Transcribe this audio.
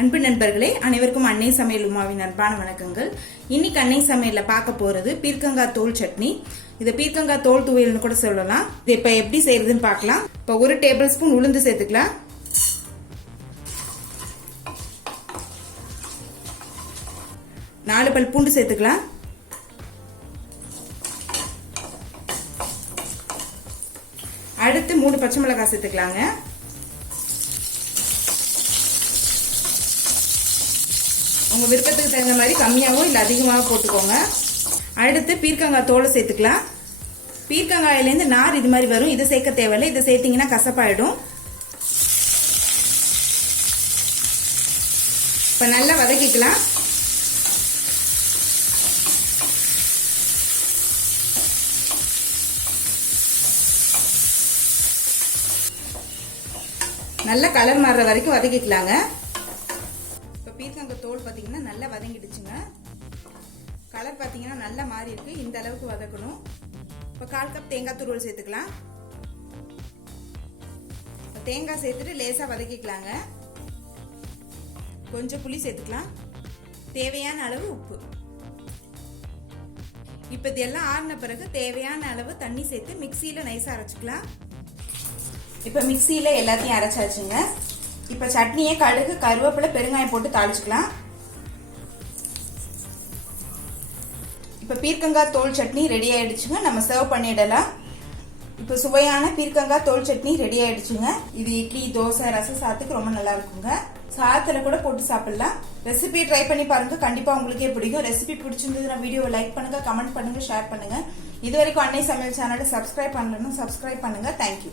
அன்பு நண்பர்களே, அனைவருக்கும் அன்னை சமையல் உமாவின் அன்பான வணக்கங்கள். இன்னைக்கு அன்னை சமையல்ல பார்க்க போறது பீர்க்கங்காய் தோல் சட்னி. இதை பீர்க்கங்காய் தோல் துவையல்னு கூட சொல்லலாம். இது இப்ப எப்படி செய்யறதுன்னு பார்க்கலாம். இப்ப 1 டேபிள் ஸ்பூன் உளுந்து சேர்த்துக்கலாம். 4 பல் பூண்டு சேர்த்துக்கலாம். அடுத்து 3 பச்சை மிளகாய் சேர்த்துக்கலாங்க. உங்க விருப்பத்துக்கு தகுந்த மாதிரி கம்மியாகவும் இல்லை அதிகமாக போட்டுக்கோங்க. அடுத்து பீர்க்கங்காய் தோலை சேர்த்துக்கலாம். பீர்க்கங்காயிலேருந்து நார் இது மாதிரி வரும். இதை சேர்க்க தேவையில்லை. இதை சேர்த்தீங்கன்னா கசப்பாயிடும். இப்போ நல்லா வதக்கிக்கலாம். நல்ல கலர் மாறுற வரைக்கும் வதக்கிக்கலாங்க. இப்போ பீர்க்கங்காய் தோல் பார்த்தீங்கன்னா நல்லா வதங்கிடுச்சுங்க. கலர் பார்த்தீங்கன்னா நல்லா மாறி இருக்கு. இந்த அளவுக்கு வதக்கணும். இப்போ 1/4 கப் தேங்காய் துருவல் சேர்த்துக்கலாம். தேங்காய் சேர்த்துட்டு லேசாக வதக்கிக்கலாங்க. கொஞ்சம் புளி சேர்த்துக்கலாம். தேவையான அளவு உப்பு. இப்போ இதெல்லாம் ஆறின பிறகு தேவையான அளவு தண்ணி சேர்த்து மிக்சியில் நைஸாக அரைச்சிக்கலாம். இப்போ மிக்சியில் எல்லாத்தையும் அரைச்சாச்சுங்க. இப்போ சட்னியை கடுகு, கருவேப்பிலை, பெருங்காயம் போட்டு தாளிச்சுக்கலாம். இப்போ பீர்க்கங்காய் தோல் சட்னி ரெடி ஆயிடுச்சுங்க. நம்ம சர்வ் பண்ணிடலாம். இப்போ சுவையான பீர்க்கங்காய் தோல் சட்னி ரெடி ஆயிடுச்சுங்க. இது இட்லி, தோசை, ரசம் சாத்துக்கு ரொம்ப நல்லா இருக்குங்க. சாதத்துல கூட போட்டு சாப்பிடலாம். ரெசிபி ட்ரை பண்ணி பாருங்க. கண்டிப்பா உங்களுக்கே பிடிக்கும். ரெசிபி பிடிச்சிருந்ததுன்னா வீடியோவை லைக் பண்ணுங்க, கமெண்ட் பண்ணுங்க, ஷேர் பண்ணுங்க. இது வரைக்கும் அன்னை சமையல் சேனலை சப்ஸ்கிரைப் பண்ணலன்னா சப்ஸ்கிரைப் பண்ணுங்க. தேங்க்யூ.